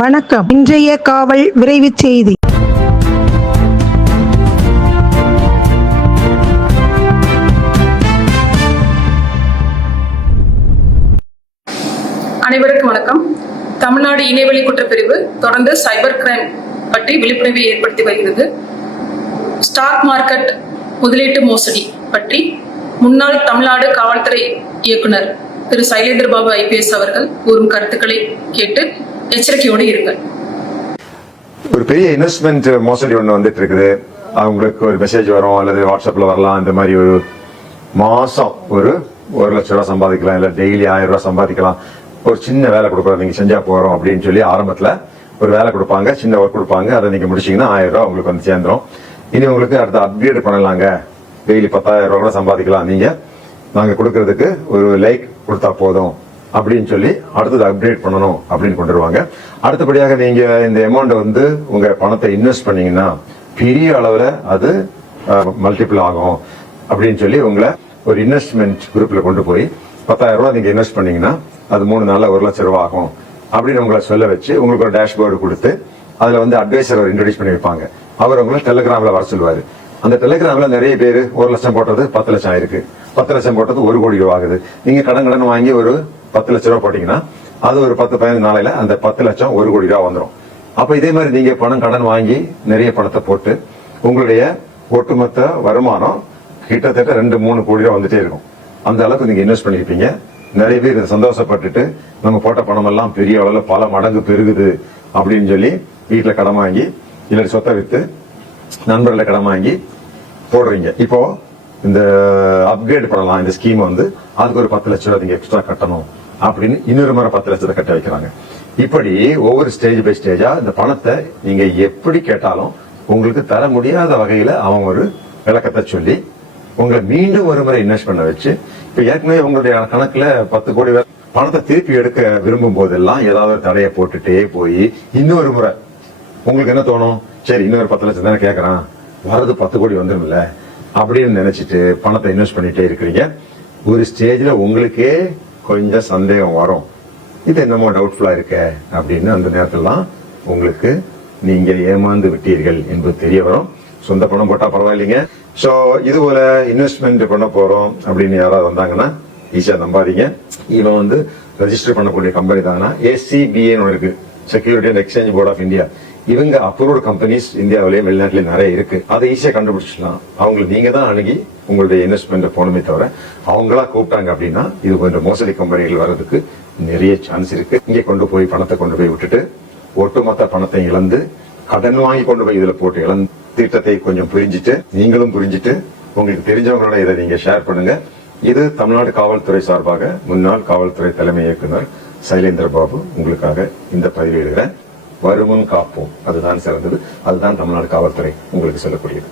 வணக்கம். இன்றைய காவல் விரைவுச் செய்தி. அனைவருக்கும் வணக்கம். தமிழ்நாடு இணையவழி குற்றப்பிரிவு தொடர்ந்து சைபர் கிரைம் பற்றி விழிப்புணர்வை ஏற்படுத்தி வருகிறது. ஸ்டாக் மார்க்கெட் முதலீட்டு மோசடி பற்றி முன்னாள் தமிழ்நாடு காவல்துறை இயக்குனர் திரு சைலேந்திர பாபு IPS அவர்கள் கூறும் கருத்துக்களை கேட்டு எச்சரிக்கையோடு இருங்கள். ஒரு பெரிய இன்வெஸ்ட்மெண்ட் மோசடி ஒன்று வந்துட்டு இருக்குது. அவங்களுக்கு ஒரு மெசேஜ் வரும் அல்லது வாட்ஸ்அப்ல வரலாம். இந்த மாதிரி ஒரு மாசம் ஒரு 1,00,000 ரூபாய் சம்பாதிக்கலாம், இல்ல டெய்லி 1000 ரூபாய் சம்பாதிக்கலாம், ஒரு சின்ன வேலை கொடுக்குறோம், நீங்க செஞ்சா போறோம் அப்படின்னு சொல்லி ஆரம்பத்துல ஒரு வேலை கொடுப்பாங்க, சின்ன ஒர்க் கொடுப்பாங்க. அதை நீங்க முடிச்சீங்கன்னா 1000 ரூபாய் உங்களுக்கு வந்து சேர்ந்துடும். இனி உங்களுக்கு அடுத்த அப்கிரேட் பண்ணலாங்க, டெய்லி 10,000 ரூபாய் கூட சம்பாதிக்கலாம், நீங்க நாங்க கொடுக்கறதுக்கு ஒரு லைக் கொடுத்தா போதும் அப்படின்னு சொல்லி அடுத்தது அப்கிரேட் பண்ணணும் அப்படின்னு கொண்டு வருவாங்க. அடுத்தபடியாக நீங்க இந்த அமௌண்ட் வந்து உங்க பணத்தை இன்வெஸ்ட் பண்ணீங்கன்னா பெரிய அளவுல அது மல்டிபிள் ஆகும் அப்படின்னு சொல்லி உங்களை ஒரு இன்வெஸ்ட்மெண்ட் குரூப்ல கொண்டு போய் 10,000 ரூபாய் நீங்க இன்வெஸ்ட் பண்ணீங்கன்னா அது 3 நாள்ல 1,00,000 ரூபாய் ஆகும் அப்படின்னு உங்களை சொல்ல வச்சு உங்களுக்கு ஒரு டேஷ்போர்டு கொடுத்து அதுல வந்து அட்வைசர் இன்ட்ரோடியூஸ் பண்ணி வைப்பாங்க. அவர் உங்களை டெலிகிராம்ல வர சொல்லுவாரு. அந்த டெலிகிராம்ல நிறைய பேர் 1,00,000 போட்டது 10,00,000 ஆயிருக்கு, 10,00,000 போட்டது 1 கோடி ரூபாய் ஆகுது. நீங்க கடன் வாங்கி ஒரு 10,00,000 ரூபாய் போட்டீங்கன்னா அது ஒரு 10-15 நாளையில அந்த 10,00,000 1 கோடி ரூபாய் வந்துடும். அப்ப இதே மாதிரி நீங்க கடன் வாங்கி நிறைய பணத்தை போட்டு உங்களுடைய ஒட்டுமொத்த வருமானம் கிட்டத்தட்ட 2-3 கோடி ரூபாய் வந்துட்டே இருக்கும். அந்த அளவுக்கு நீங்க இன்வெஸ்ட் பண்ணிருப்பீங்க. நிறைய பேர் சந்தோஷப்பட்டுட்டு நம்ம போட்ட பணம் எல்லாம் பெரிய அளவுல பல மடங்கு பெருகுது அப்படின்னு சொல்லி வீட்டுல கடன் வாங்கி இல்ல சொத்தை வித்து நண்பர்களை கடன் வாங்கி போடுறீங்க. இப்போ இந்த அப்கிரேட் பண்ணலாம் இந்த ஸ்கீம் வந்து அதுக்கு ஒரு 10,00,000 ரூபாய் நீங்க எக்ஸ்ட்ரா கட்டணும் அப்படின்னு இன்னொரு முறை 10,00,000 கட்ட வைக்கிறாங்க. இப்படி ஒவ்வொரு ஸ்டேஜ் பை ஸ்டேஜா இந்த பணத்தை நீங்க எப்படி கேட்டாலும் உங்களுக்கு தர முடியாத வகையில அவன் ஒரு விளக்கத்தை சொல்லி உங்களை மீண்டும் ஒரு முறை இன்வெஸ்ட் பண்ண வச்சு இப்ப ஏற்கனவே உங்களுடைய கணக்குல 10 கோடி பணத்தை திருப்பி எடுக்க விரும்பும் போதெல்லாம் ஏதாவது ஒரு தடையை போட்டுட்டே போய் இன்னொரு முறை உங்களுக்கு என்ன தோணும், சரி இன்னொரு 10,00,000 தானே கேட்கறான், வரது 10 கோடி வந்துரும்ல அப்படின்னு நினைச்சிட்டு பணத்தை இன்வெஸ்ட் பண்ணிட்டே இருக்கிறீங்க. ஒரு ஸ்டேஜ்ல உங்களுக்கே கொஞ்சம் சந்தேகம் வரும், இது என்னமோ டவுட்ஃபுல்லா இருக்க அப்படின்னு. அந்த நேரத்திலாம் உங்களுக்கு நீங்க ஏமாந்து விட்டீர்கள் என்பது தெரிய வரும். சொந்த பணம் போட்டா பரவாயில்லைங்க. சோ இது போல இன்வெஸ்ட்மெண்ட் பண்ண போறோம் அப்படின்னு யாராவது வந்தாங்கன்னா ஈஸியா நம்பாதீங்க. இவன் வந்து ரெஜிஸ்டர் பண்ணக்கூடிய கம்பெனி தானா, ACBA இருக்கு, security and exchange board of India. இவங்க அப்ரூவ்டு கம்பெனிஸ் இந்தியாவிலேயே வெளிநாட்டிலேயே நிறைய இருக்கு. அதை ஈஸியா கண்டுபிடிச்சிடலாம். அவங்களுக்கு நீங்க தான் அணுகி உங்களுடைய இன்வெஸ்ட்மெண்ட் போனமே தவிர அவங்களா கூப்பிட்டாங்க அப்படின்னா இது போன்ற மோசடி கம்பெனிகள் வர்றதுக்கு நிறைய சான்ஸ் இருக்கு. இங்கே கொண்டு போய் பணத்தை கொண்டு போய் விட்டுட்டு ஒட்டுமொத்த பணத்தை இழந்து கடன் வாங்கி கொண்டு போய் இதுல போட்டு இழந்து திட்டத்தை கொஞ்சம் புரிஞ்சுட்டு நீங்களும் புரிஞ்சுட்டு உங்களுக்கு தெரிஞ்சவங்களோட இதை நீங்க ஷேர் பண்ணுங்க. இது தமிழ்நாடு காவல்துறை சார்பாக முன்னாள் காவல்துறை தலைமை இயக்குனர் சைலேந்திர பாபு உங்களுக்காக இந்த பதிவு எழுதுகிறேன். வருமுன் காப்போம், அதுதான் சிறந்தது, அதுதான் தமிழ்நாடு காவல்துறை உங்களுக்கு சொல்லக்கூடியது.